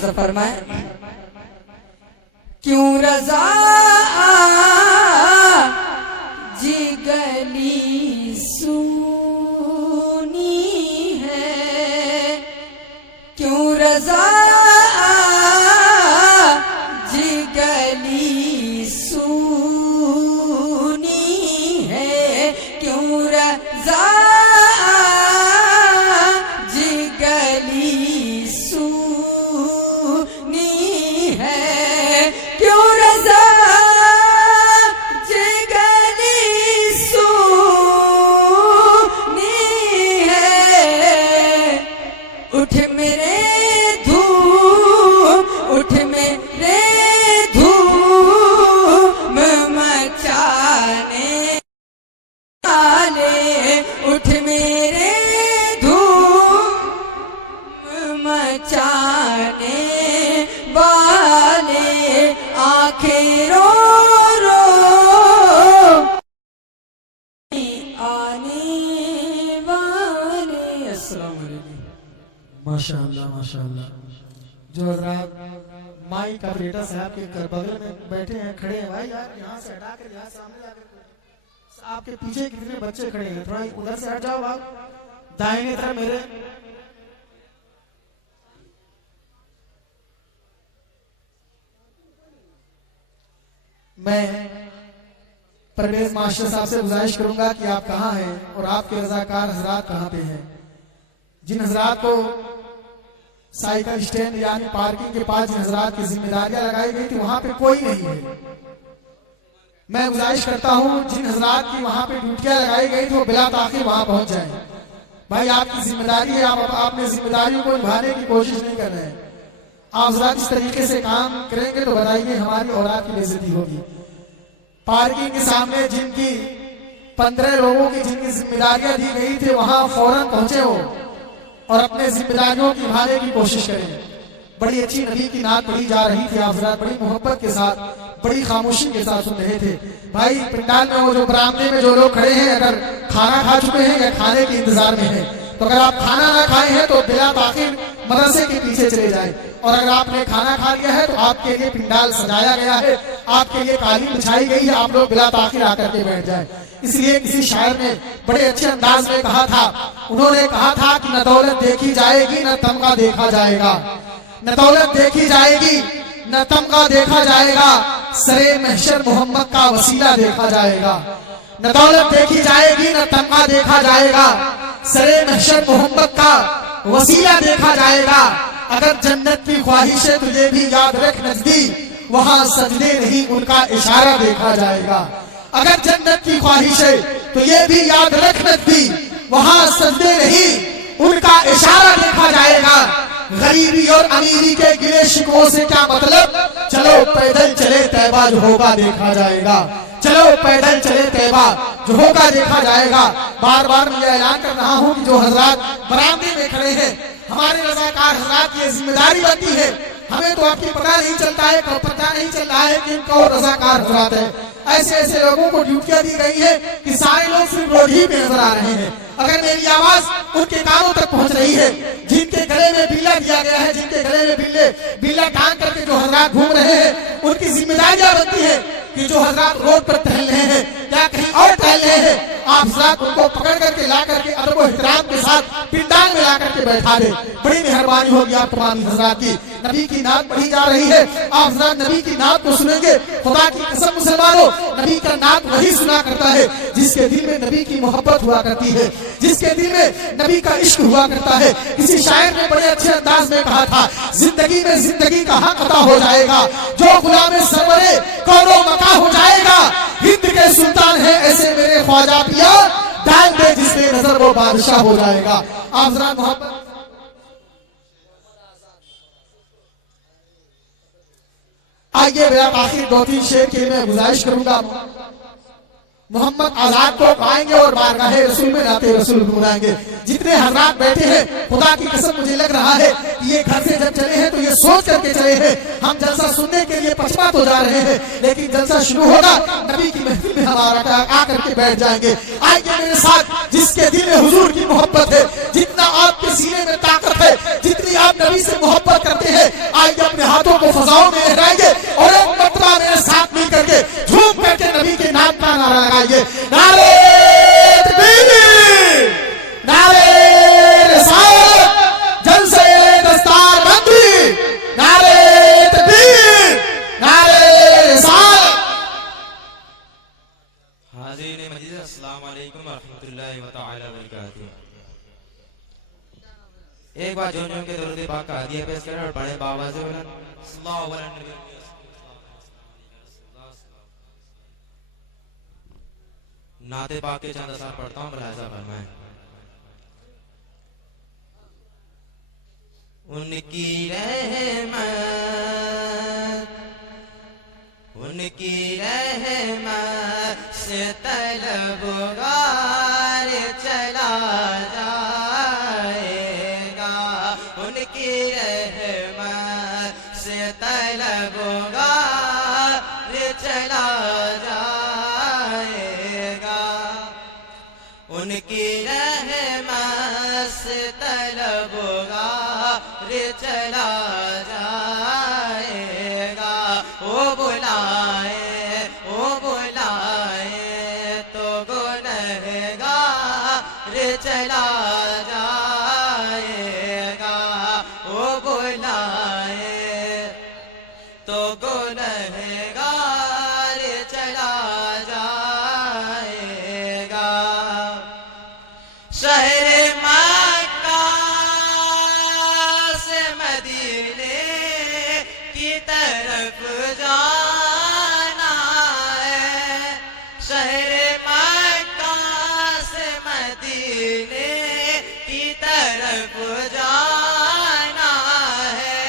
सा फरमाए, क्यों रज़ा जी गली सुनी है, क्यों रज़ा जी गली सुनी है, क्यों रज़ा जी गली सुनी है, क्यों रज़ा जी गली सुनी है। उठ मेरे धूम, उठ मेरे धूम मचाने वाले, उठ मेरे धूम मचाने वाले, आंखें रो रो आने वाले। अस्सलाम वालेकुम। माशाअल्लाह माशाअल्लाह। जो हज़रात माई का बेटा साहब के घर बगल में बैठे हैं, खड़े हैं, भाई यार यहाँ से हटा कर यहाँ सामने जाकर आपके पीछे कितने बच्चे खड़े हैं, थोड़ा उधर से हट जाओ आप, दाहिने तरफ मेरे। मैं परवेज मास्टर साहब से गुजारिश करूंगा कि आप कहाँ हैं और आपके रजाकार हजरात कहाँ पे हैं। जिन हजरात को साइकिल स्टैंड यानी पार्किंग के पास जिन हजरात की जिम्मेदारियां लगाई गई थी वहां पे कोई नहीं है। मैं गुजारिश करता हूं जिन हजरात की वहां पे ड्यूटियां लगाई गई थी वो बिला ताखिर वहां पहुंच जाए। भाई आपकी जिम्मेदारी है, आप अपने जिम्मेदारियों को निभाने की कोशिश नहीं कर रहे हैं। आप हजरात इस तरीके से काम करेंगे तो बताइए हमारी औलाद की बेइज्जती होगी। पार्किंग के सामने जिनकी 15 लोगों की जिनकी जिम्मेदारियां दी गई थी वहां फौरन पहुंचे हो और अपने जिम्मेदारियों की निभाने की कोशिश करें। बड़ी अच्छी नबी की नात पढ़ी जा रही थी, आप हज़रात बड़ी मोहब्बत के साथ बड़ी खामोशी के साथ सुन रहे थे। भाई पंडाल में वो जो बरामदे में जो लोग खड़े हैं अगर खाना खा चुके हैं या खाने के इंतजार में हैं, तो अगर आप खाना ना खाए हैं तो बिला ताखिर मदरसे के पीछे चले जाए, और अगर आपने खाना खा लिया है तो आपके लिए पंडाल सजाया गया है, आपके लिए कालीन बिछाई गई है, आप लोग बिला ताखिर आकर के बैठ जाए। इसलिए किसी शायर ने बड़े अच्छे अंदाज में कहा था, उन्होंने कहा था कि न दौलत देखी जाएगी न तमगा देखा जाएगा, न दौलत देखी जाएगी न तमगा देखा जाएगा, सरे महशर मोहम्मद का वसीला देखा जाएगा। न दौलत देखी जाएगी न तमगा देखा जाएगा, सरे महशर मोहम्मद का वसीला देखा जाएगा। अगर जन्नत की ख्वाहिश है तुझे भी याद रख नजदीक, वहां सजदे नहीं उनका इशारा देखा जाएगा। अगर जन्नत की ख्वाहिश है तो ये भी याद रख नजदीक, वहां सजदे नहीं उनका इशारा देखा जाएगा। गरीबी और अमीरी के गिले शिकवों से क्या मतलब, चलो पैदल चले तैबा जो होगा देखा जाएगा, चलो पैदल चले तैबा जो होगा देखा जाएगा। बार बार मैं ऐलान कर रहा हूँ कि जो हजरात बरामदे में खड़े हैं, हमारे रज़ाकार हजरात की जिम्मेदारी बनती है। हमें तो आपकी पता नहीं चलता है, पता नहीं चल रहा है कि इनका और रज़ाकार हजरात है। ऐसे ऐसे लोगों को ड्यूटियां दी गई है कि सारे लोग सिर्फ रोड ही में नजर आ रहे हैं। अगर मेरी आवाज उनके कानों तक पहुंच रही है, जिनके गले में बिल्ला दिया गया है, जिनके गले में बिल्ला टांग करके जो हजरात घूम रहे हैं, उनकी जिम्मेदारियां बनती है कि जो हजरात रोड पर टहल रहे हैं या कहीं और टहल रहे हैं, आप हजरात उनको पकड़ करके ला करके अदब और एहतराम के साथ पिंडाल में ला करके बैठा दे। बड़ी मेहरबानी होगी आप तमाम हजरात की। नबी की नात पढ़ी जा रही है, आप हजरात नबी की नात को सुनेंगे। खुदा की कसम मुसलमानों, नबी का नात वही सुना करता है जिसके दिल में नबी की मोहब्बत हुआ करती है, जिसके दिल में नबी का इश्क हुआ करता है। किसी शायर ने बड़े अच्छे अंदाज में कहा था, जिंदगी में जिंदगी का हक अता हो जाएगा, जो गुलाम सरवरे कौनो मका हो जाएगा। हिंद के सुल्तान है ऐसे मेरे ख्वाजा पिया, डाल दे जिसने नजर वो बादशाह हो जाएगा। आप जरा मोहब्बत आइए, मेरा आखिर 2-3 शेर के लिए मैं गुजारिश करूंगा। मोहम्मद आजाद को गाएंगे और बारगाहे रसूल में नाते रसूल गुनगुनाएंगे। जितने हजरात बैठे हैं, खुदा की कसम मुझे लग रहा है कि ये घर से जब चले हैं तो ये सोच करके चले हैं, हम जलसा सुनने के लिए पछपा तो जा रहे हैं, लेकिन जलसा शुरू होगा नबी की महफिल में हमारा आकर के बैठ जाएंगे। आइए मेरे साथ, जिसके दिल में हुजूर की मोहब्बत है, जितना आपके सीने में ताकत है, जितनी आप नबी से मोहब्बत करते हैं, आइए अपने हाथों को फजाओं में लहराइए और एक मरतबा मेरे साथ मिल करके झूम करके नबी के नाम का नारा लगाइए। नारे तकबीर, नारे रिसालत, जलसे दस्तार बंदी, नारे तकबीर, नारे रिसालत। हाज़िरीन मजीद, अस्सलाम वालेकुम व रहमतुल्लाहि व तआला व बरकातुहू। एक बार जो के दरूद पाक का हदिया पेश करें और बड़े बाबा से बोलें सल्लल्लाहु अलैहि वसल्लम। नाते पाक के चंद असर पढ़ता हूँ, मुलाहिज़ा फरमाएं। उनकी रहमत, उनकी रहमत से तलबगार चला जाएगा, उनकी रहमत से तलबगार चला जाएगा, उनकी रहमत से तलबगार चला जाएगा। ओ बुलाए, ओ बुलाए तो गुनहगार चला जाएगा, ओ बुलाए तो गुनहगार चला जाएगा। शहर मक्का से मदीने की तरफ जाना है, शहर मक्का से मदीने की तरफ जाना है।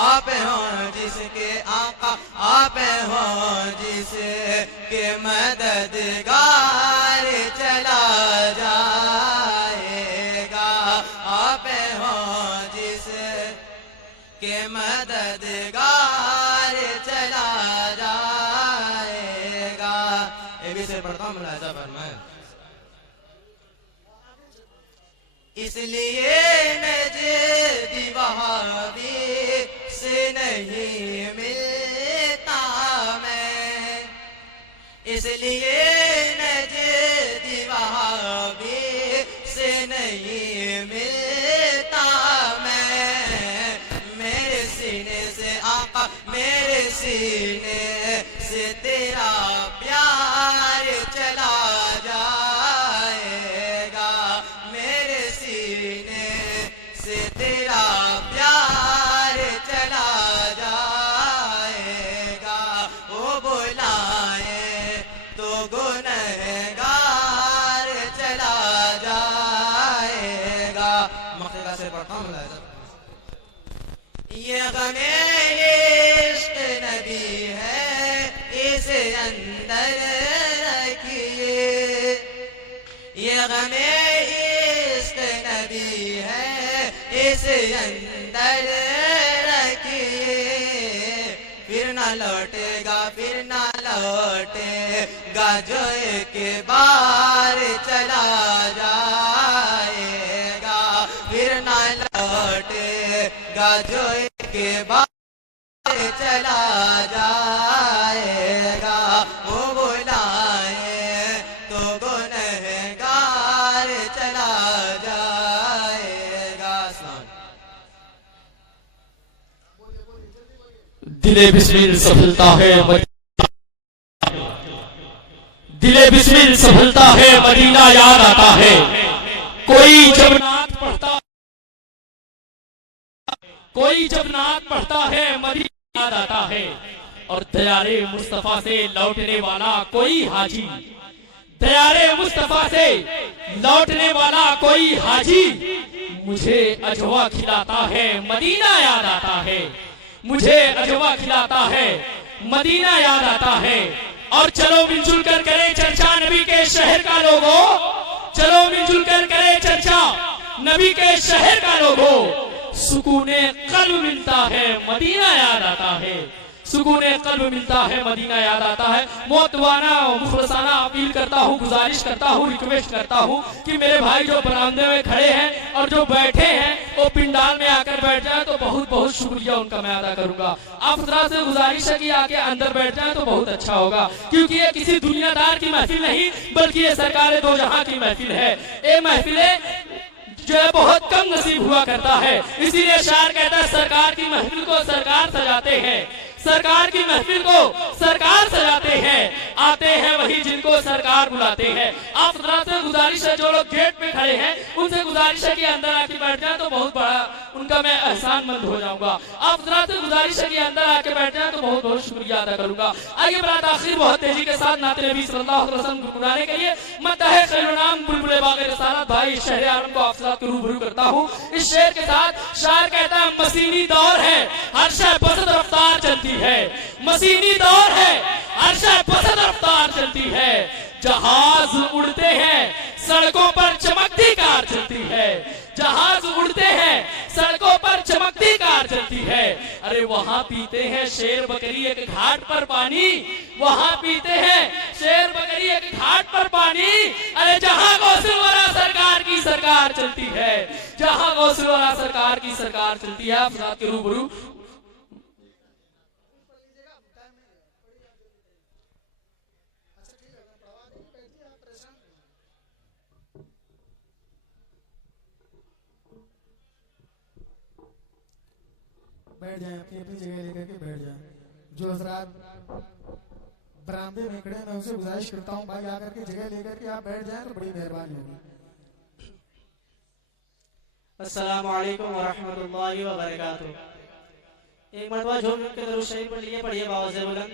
आप हो जिसके आका, आप हो जिसके मददगार चला जाएगा, आप हो जिसके मददगार चला जाएगा। ये भी से पढ़ता हूँ, मुलाहिज़ा फरमाएं। इसलिए नजदी वहाबी से नहीं मिलता मैं, इसलिए नजदी वहाबी से नहीं मिलता मैं। मेरे सीने से आका, मेरे सीने से तेरा प्यार चला जाएगा, मेरे सीने से तेरा प्यार चला जाएगा। ओ बुलाए तो गुनहगार चला जाएगा। मक्का से पढ़ता हूँ, मुलाहिज़ा। ये गमे इश्क नबी है, इसे अंदर रखिए, ये गमे इश्क नबी है, इसे अंदर रखिए। फिर ना लौटेगा, फिर ना लौटेगा जो एक बार चला जाएगा, फिर ना लौटेगा जो एक बार चला जाएगा। वो बुलाए तो गुनहगार चला जाएगा। दिले बिस्मिल सफलता है, दिले बिस्मिल सफलता है, मदीना याद आता है। कोई जब नात पढ़ता, कोई जब नात पढ़ता है, मदीना याद आता है। और दयारे मुस्तफा से लौटने वाला कोई हाजी, दयारे मुस्तफा से लौटने वाला कोई हाजी, मुझे अजवा खिलाता है, मदीना याद आता है, मुझे अजवा खिलाता है, मदीना याद आता है। और चलो मिलजुल कर करें चर्चा नबी के शहर का लोगों, चलो मिलजुल कर करें चर्चा नबी के शहर का लोगों। सुकूने कल्ब मिलता है, मदीना याद आता है, सुकून कल्ब मिलता है, मदीना याद आता है। मोतवाना मुखलसाना अपील करता हूँ, गुजारिश करता हूँ, रिक्वेस्ट करता हूँ कि मेरे भाई जो बरामदे में खड़े हैं और जो बैठे हैं वो पिंडाल में आकर बैठ जाए तो बहुत बहुत शुक्रिया उनका मैं अदा करूंगा। आप हजरात से गुजारिश है कि आके अंदर बैठ जाए तो बहुत अच्छा होगा, क्योंकि ये किसी दुनियादार की महफिल नहीं बल्कि ये सरकार दो जहां की महफिल है। ये महफिल जो है बहुत कम नसीब हुआ करता है, इसीलिए शायर कहता है सरकार की महफिल को सरकार सजाते हैं, सरकार की महफिल को सरकार सजाते हैं, आते हैं वही जिनको सरकार बुलाते हैं। आप से गुजारिश है, जो लोग गेट पे खड़े हैं उनसे गुजारिश है कि अंदर आके बैठ जाए तो बहुत बड़ा उनका मैं एहसानमंद हो जाऊंगा। आप से गुजारिश है कि अंदर आके बैठ जाए तो बहुत बहुत शुक्रिया अदा करूंगा। आगे बरात आखिर बहुत तेजी के साथ नाते नबी सल्लल्लाहु अलैहि वसल्लम गुनगुनाने के लिए मदह खैरुनाम बुलबुल बाग़े रिसालत भाई शहर आलम को आप सबको रूबरू करता हूँ। इस शेर के साथ शायर कहता है मसीनी दौर है, हर शय पसंद रफ्तार चलती है, मसीनी दौर है, हर शय पसंद रफ्तार चलती है, जहाज उड़ते हैं सड़कों पर चमकती कार चलती है, जहाज उड़ते हैं सड़कों पर चमकती कार चलती है। अरे वहां पीते हैं शेर बकरी एक घाट पर पानी, वहां पीते हैं शेर बकरी एक घाट पर पानी, अरे जहां गौसल वाला सरकार की सरकार चलती है, जहां गौसल वाला सरकार की सरकार चलती है। आप साथ के रूबरू बैठ जाएं, अपनी अपनी जगह लेकर के बैठ जाएं। जो हजरात बरामदे में खड़े मैं उनसे गुजारिश करता हूँ भाई आकर के जगह लेकर के आप बैठ जाएं तो बड़ी मेहरबानी होगी। अस्सलाम वालेकुम व रहमतुल्लाहि व बरकातुहू। एक मरतबा झूम के दरूद शरीफ पढ़ लिए, पढ़िए बावज़े बुलंद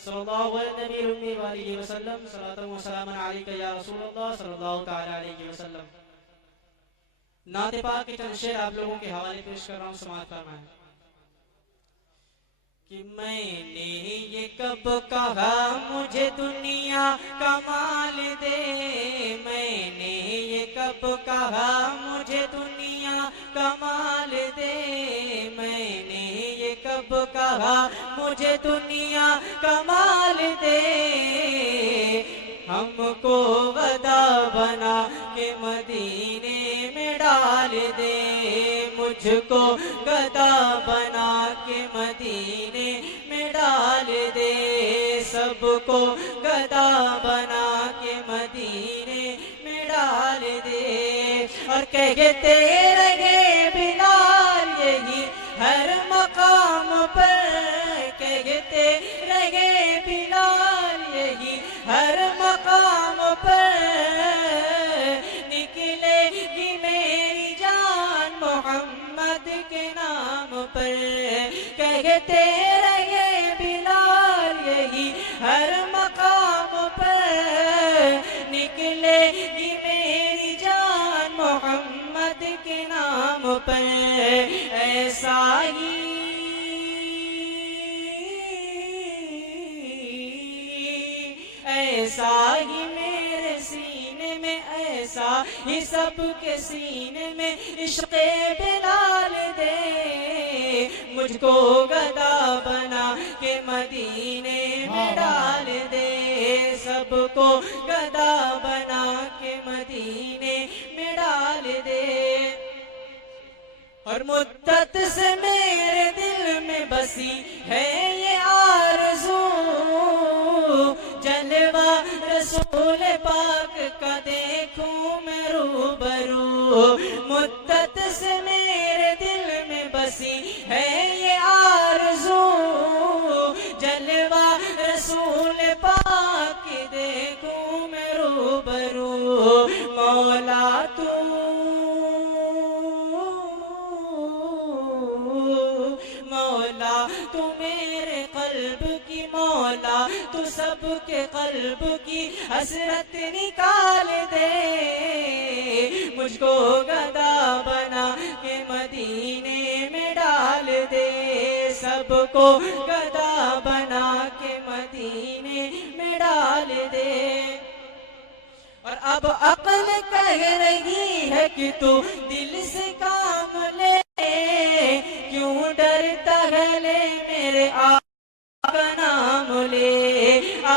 सल्लल्लाहु अलैहि वसल्लम सलातन व सलामन अलैका या रसूलल्लाह सल्लल्लाहु तआला अलैहि वसल्लम। नाते पाक के चंद शेर आप लोगों के हवाले पेश कर रहा हूँ, समाअत फरमाएं। कि मैंने ये कब कहा मुझे दुनिया का माल दे, मैंने ये कब कहा मुझे दुनिया का माल दे, मैंने ये कब कहा मुझे दुनिया का माल दे, हमको गदा बना के मदीने में डाल दे, मुझको गदा बना के मदीने में डाल दे, सबको गदा बना के मदीने में डाल दे। और कहते रहे बिलाल यही हर मकाम पर, कहते रहे बिलाल यही हर मकाम पर, निकलेगी मेरी जान मोहम्मद के नाम पर, कहते रहे बिलाल यही हर मकाम पर, निकलेगी मेरी जान मोहम्मद के नाम पर। ऐसा ही मेरे सीने में, ऐसा ही सबके सीने में इश्क़े बिलाल दे, मुझको गदा बना के मदीने में डाल दे, सबको गदा बना के मदीने में डाल दे। और मुद्दत से मेरे दिल में बसी है ये आरज़ू, जलवा रसूल पाक का देखूं मैं रूबरू, मुद्दत से मेरे दिल में बसी है ये आरज़ू, जलवा रसूल पाक देखूं मैं रूबरू। मौला तू मेरे कल्ब की मौला, तू सबके कल्ब की हसरत निकाल दे, मुझको गदा बना के मदीने में डाल दे, सबको गदा बना के मदीने में डाल दे। और अब अक्ल कह रही है कि तू दिल से काम ले, क्यों डरता है ले मेरे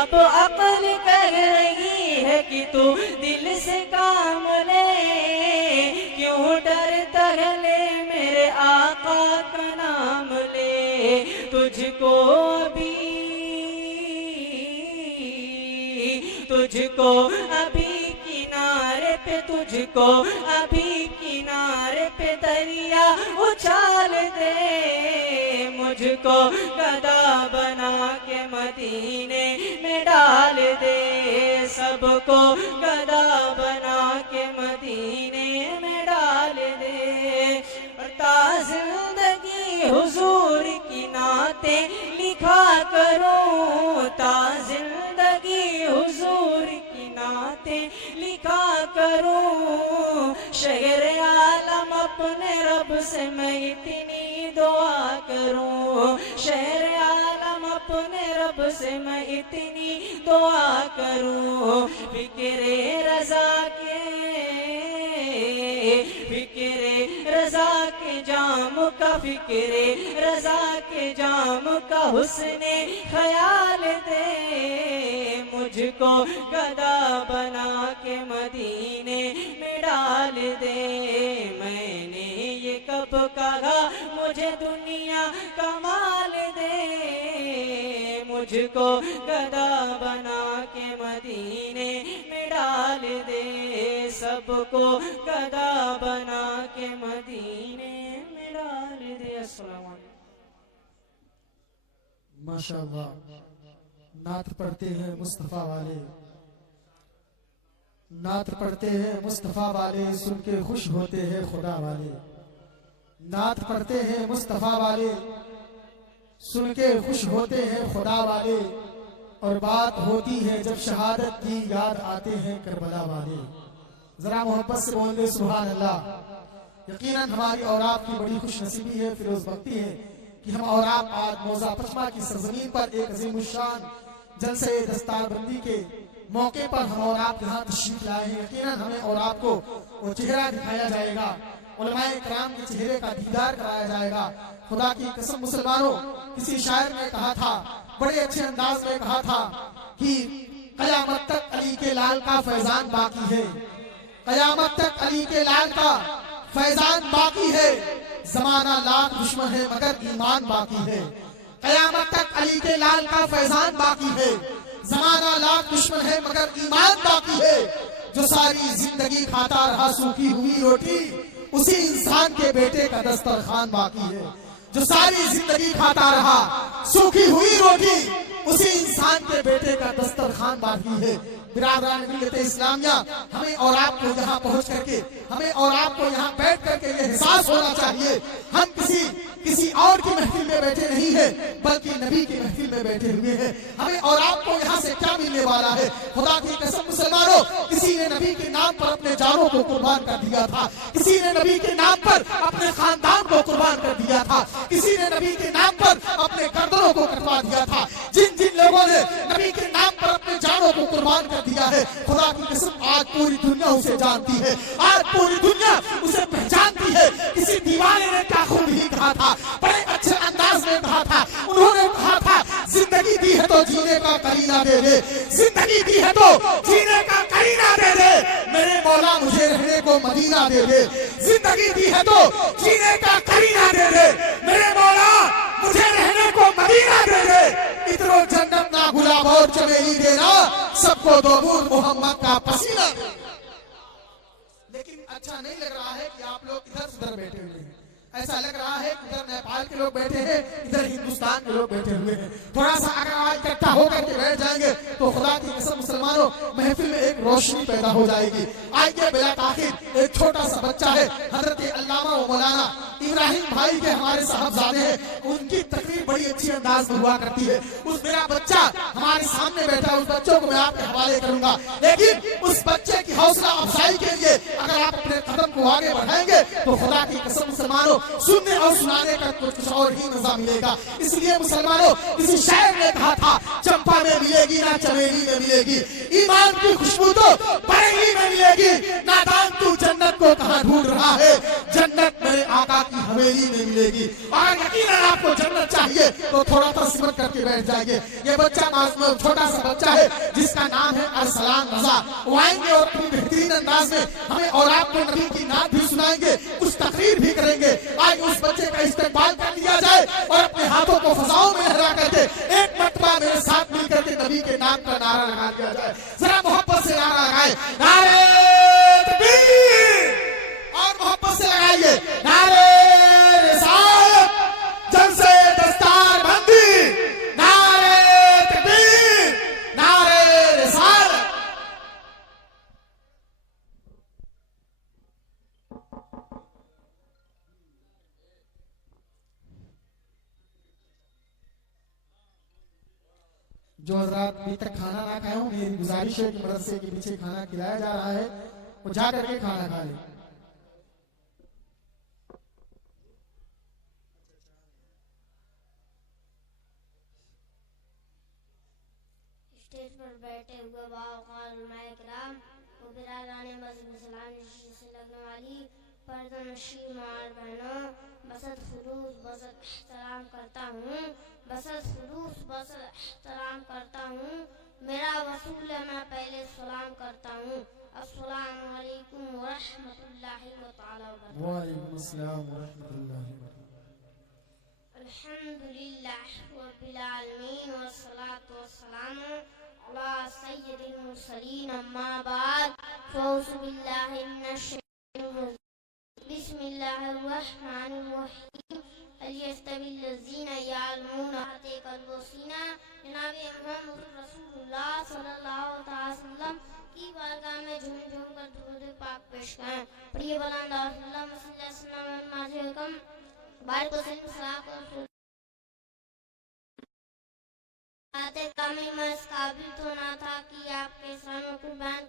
अब अक्ल कर रही है कि तू दिल से काम ले, क्यों डरता है ले मेरे आका का नाम ले। तुझको अभी किनारे पे, तुझको अभी किनारे पे दरिया उछाल दे, मुझको गदा बना के मदीने में डाल दे, सबको गदा बना के मदीने में डाल दे। और जिंदगी हुजूर की नाते लिखा करूं, जिंदगी हुजूर की नाते लिखा करूं, शहर आलम अपने रब से मैं इतनी दुआ करूं, शहर आलम अपने रब से मैं इतनी दुआ करूं। फिक्रे रजा के जाम का, फिक्रे रजा के जाम का हुस्ने ख्याल दे, मुझको गदा बना के मदीने में डाल दे। मैंने ये कब कहा मुझे दुनिया कमाल दे, मुझको गदा बना के मदीने में डाल दे, सबको गदा बना के मदीने में डाल दे। अस्सलाम वालेकुम। माशाअल्लाह, नात पढ़ते हैं मुस्तफ़ा वाले, नात पढ़ते हैं मुस्तफ़ा वाले, सुन के खुश होते हैं खुदा वाले। नात पढ़ते हैं मुस्तफ़ा वाले, सुन के खुश होते हैं खुदा वाले। और बात होती है जब शहादत की, याद आते हैं करबला वाले। जरा मोहब्बत से बोल दे सुभान अल्लाह। यकीनन हमारी और आपकी बड़ी खुश नसीबी है, फिरोज बख्ती है कि हम और आप आज मौजा पचमा की सरजमीन पर एक अजीमुशान जलसे दस्तारबंदी के मौके पर हम और आप यहाँ तशरीफ लाए हैं। यकीनन हमें और आपको वो चेहरा दिखाया जाएगा, उलमाए किराम के चेहरे का दीदार कराया जाएगा। खुदा की कसम मुसलमानों, किसी शायर ने कहा था, बड़े अच्छे अंदाज में कहा था कि कयामत तक अली के लाल का फैजान बाकी है, कयामत तक अली के लाल का फैजान बाकी है, जमाना लाख दुश्मन है मगर ईमान बाकी है। कयामत तक अली के लाल का फैजान बाकी है, जमाना लाख दुश्मन है मगर ईमान बाकी है। जो सारी जिंदगी खाता रहा सूखी हुई रोटी, उसी इंसान के बेटे का दस्तरखान बाकी है। जो सारी जिंदगी खाता रहा सूखी हुई रोटी, उसी इंसान के बेटे का दस्तरखान बाकी है। बिरादरान मिल्लत इस्लामिया, हमें और आपको यहाँ पहुँच करके, हमें और आपको यहाँ बैठ करके ये एहसास होना चाहिए, हम किसी और की महफिल में बैठे नहीं है, बल्कि नबी की महफिल में बैठे हुए हैं। हमें और आपको यहाँ से क्या मिलने वाला है? खुदा की कसम मुसलमानों, किसी ने नबी के नाम पर अपने जानों को कुर्बान कर दिया था, किसी ने नबी के नाम पर अपने खानदान को कुर्बान कर दिया था, किसी ने नबी के नाम पर अपने गर्दनों को कटवा दिया था। जिन जिन लोगों ने नबी के नाम पर अपने जानों को कुर्बान कर दिया है, खुदा की कसम आज पूरी दुनिया उसे जानती है, आज पूरी दुनिया उसे पहचानती है। किसी दीवाने ने क्या खूब ही कहा था, बड़े अच्छे अंदाज में कहा था, उन्होंने कहा था, जिंदगी दी है तो जीने का करीना दे दे, जिंदगी दी है तो जीने का करीना दे दे, मेरे मौला मुझे रहने को मदीना दे दे। जिंदगी दी है तो जीने का करीना दे दे, मेरे मौला मुझे रहने को मदीना दे दे। इतरो जन्नत ना गुलाब और चमेली देना, सबको दो बूंद मोहम्मद का पसीना। लेकिन अच्छा नहीं लग रहा है कि आप लोग इधर उधर बैठे हुए हैं, ऐसा लग रहा है कि इधर नेपाल के लोग बैठे हैं, इधर हिंदुस्तान के लोग बैठे हुए हैं। थोड़ा सा अगर आज इकट्ठा होकर के बैठ जाएंगे तो खुदा की कसम मुसलमानों, महफिल में एक रोशनी पैदा हो जाएगी। आइए बिला ताखिर एक छोटा सा बच्चा है, हजरत अल्लामा व मौलाना इब्राहिम भाई के हमारे साहबजादे हैं, उनकी तकरीर बड़ी अच्छी अंदाज में हुआ करती है। उस मेरा बच्चा हमारे सामने बैठा, उस बच्चों को मैं आपके हवाले करूंगा, लेकिन उस बच्चे की हौसला अफजाई के लिए अगर आप अपने कदम को आगे बढ़ाएंगे तो खुदा की कसम मुसलमानों, सुनने और सुनाने का कुछ और ही मजा मिलेगा। इसलिए मुसलमानों, किसी शायर ने कहा था, चंपा में मिलेगी ना चमेली में मिलेगी, ईमान की खुशबू तो बरेली में मिलेगी। नादान तू जन्नत को कहाँ ढूंढ रहा है, जन्नत मेरे आका की हवेली में मिलेगी। और यकीनन आपको जन्नत चाहिए तो थोड़ा सा सिमर करके बैठ जाइए। ये बच्चा छोटा सा बच्चा है जिसका नाम है अरसलान रजा। वो आएंगे और अपनी बेहतरीन अंदाज में हमें और आपको नबी की नात भी सुनाएंगे, कुछ तकरीर भी करेंगे। आज उस बच्चे का इस्तेमाल कर लिया जाए और अपने हाथों को फजाओं में लहरा करके एक मरतबा मेरे साथ मिलकर के नबी के नाम का नारा लगा दिया जाए। जरा मोहब्बत से नारा लगाए, नारे तकबीर, और मोहब्बत से लगाइए नारे रिसालत, जलसे दस्तार बंदी, नारे तकबीर, नारे रिसालत। जो हजरात अभी तक खाना ना खाए हों, मेरी गुजारिश है कि मदरसे के पीछे खाना खिलाया जा रहा है, वो जा करके खाना खा ले। स्टेज पर बैठे हुए बाक़ाल-उलमा-ए-किराम, बिरादरान मस्जिद सलाम से लगने वाली पर्दनशी मार बहनों, बसत फुरूस बसत एहतराम करता हूँ, बसत फुरूस बसत एहतराम करता हूँ। मेरा वसूल है, मैं पहले सलाम करता हूँ। अस्सलामु अलैकुम व रहमतुल्लाहि व तआला व बरकातुहू। वालेकुम अस्सलाम व रहमतुल्लाहि व बरकातुहू। अल्हम्दुलिल्लाह रब्बिल आलमीन वस्सलातु वस्सलामु अला सय्यिदिल मुरसलीन, अम्मा बाद, फ़ौज़ु बिल्लाहि मिनश शैतानिर रजीम, बिस्मिल्लाहिर रहमानिर रहीम। अलियस्तविल्लज़ीना यअलमूना हक़ीक़ल वसीना। जनाब मुहम्मद रसूलुल्लाह सल्लल्लाहु अलैहि वसल्लम की बारगाह में झूम झूम कर दुरूद पाक पेश करें। प्रिय बुलंद सल्लल्लाहु अलैहि वसल्लम माज़िकम बारिक वसल्लम सलाम आते कामिल में इस काबिल तो ना था कि आपके सामने कुर्बान,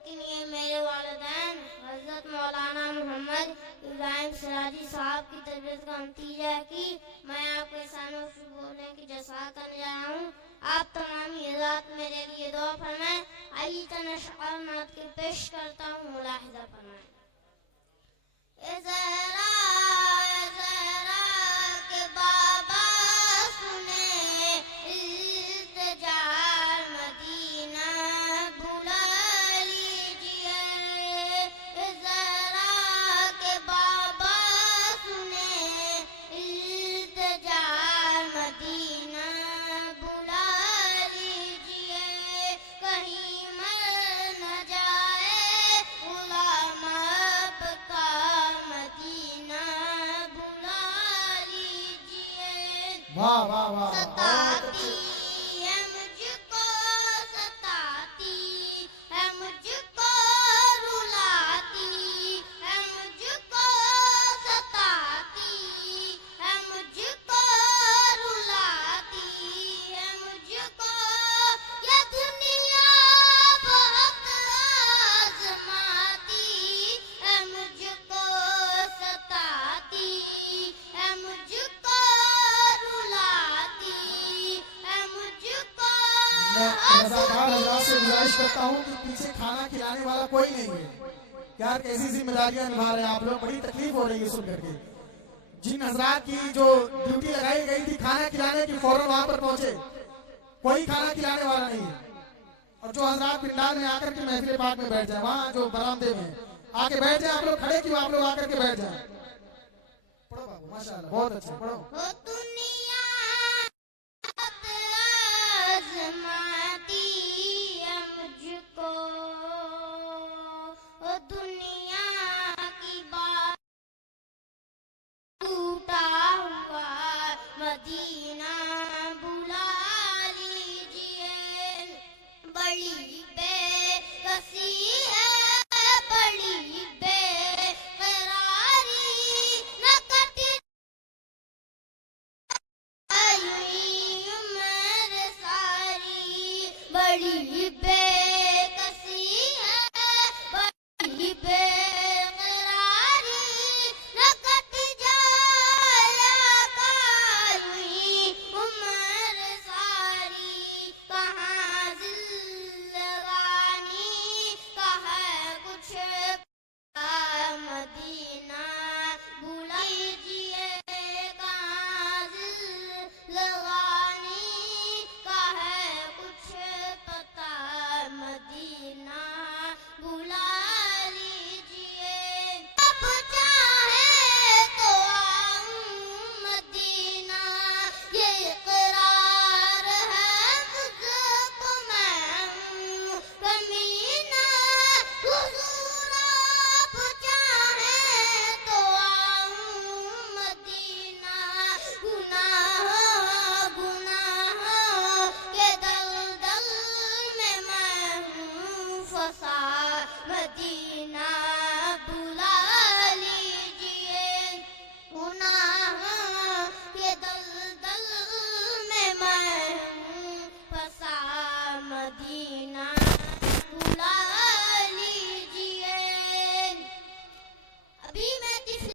लेकिन ये मेरे वालिदैन हज़रत मौलाना मोहम्मद इब्राहिम सिराजी साहब की तरबियत का नतीजा है कि मैं आपके सामने बोलने की जसा करने जा रहा हूँ। आप तमाम हज़रात मेरे लिए दुआ फरमाएं। आइए चंद अशआर नात के पेश करता हूँ, मुलाहिज़ा फरमाएं। ज़रा के बाबा सुने इल्तिजार मदीना बुला लीजिए। ज़रा के बाबा सुने इल्तिजार मदीना बुला लीजिए। कहीं मर न जाए गुलाम आपका मदीना बुला लीजिए। वाह वाह वाह। सताती है मुझको, सताती है मुझको, रुलाती है मुझको, सताती है मुझको, रुलाती है मुझको। ये दुनिया बहुत आज़माती है मुझको, सताती है मुझको, रुलाती है मुझको। मैं रज़ाकार हज़रात से गुजारिश करता हूँ कि पीछे खाना खिलाने वाला कोई नहीं है। यार कैसी जिम्मेदारियां निभा रहे हैं आप लोग, बड़ी तकलीफ हो रही है सुन करके। जिन हजरात की जो ड्यूटी लगाई गई थी खाना खिलाने की, फौरन वहां पर पहुंचे, कोई खाना खिलाने वाला नहीं है। और जो हजरात पिंडाल में आकर के महफिल पाक में बैठ जाए, वहाँ जो बरामदे में आके बैठ जाए, आप लोग खड़े क्यों, आप लोग आकर के बैठ जाए। पढ़ो बाबू, माशाल्लाह बहुत अच्छा पढ़ो। हो दुनिया आज़माती है मुझको, हो दुनिया की बात टूटा हुआ मदीना बुला लीजिए। बड़ी बेकसी है, बड़ी बेकरारी, न कटी उम्र सारी, बड़ी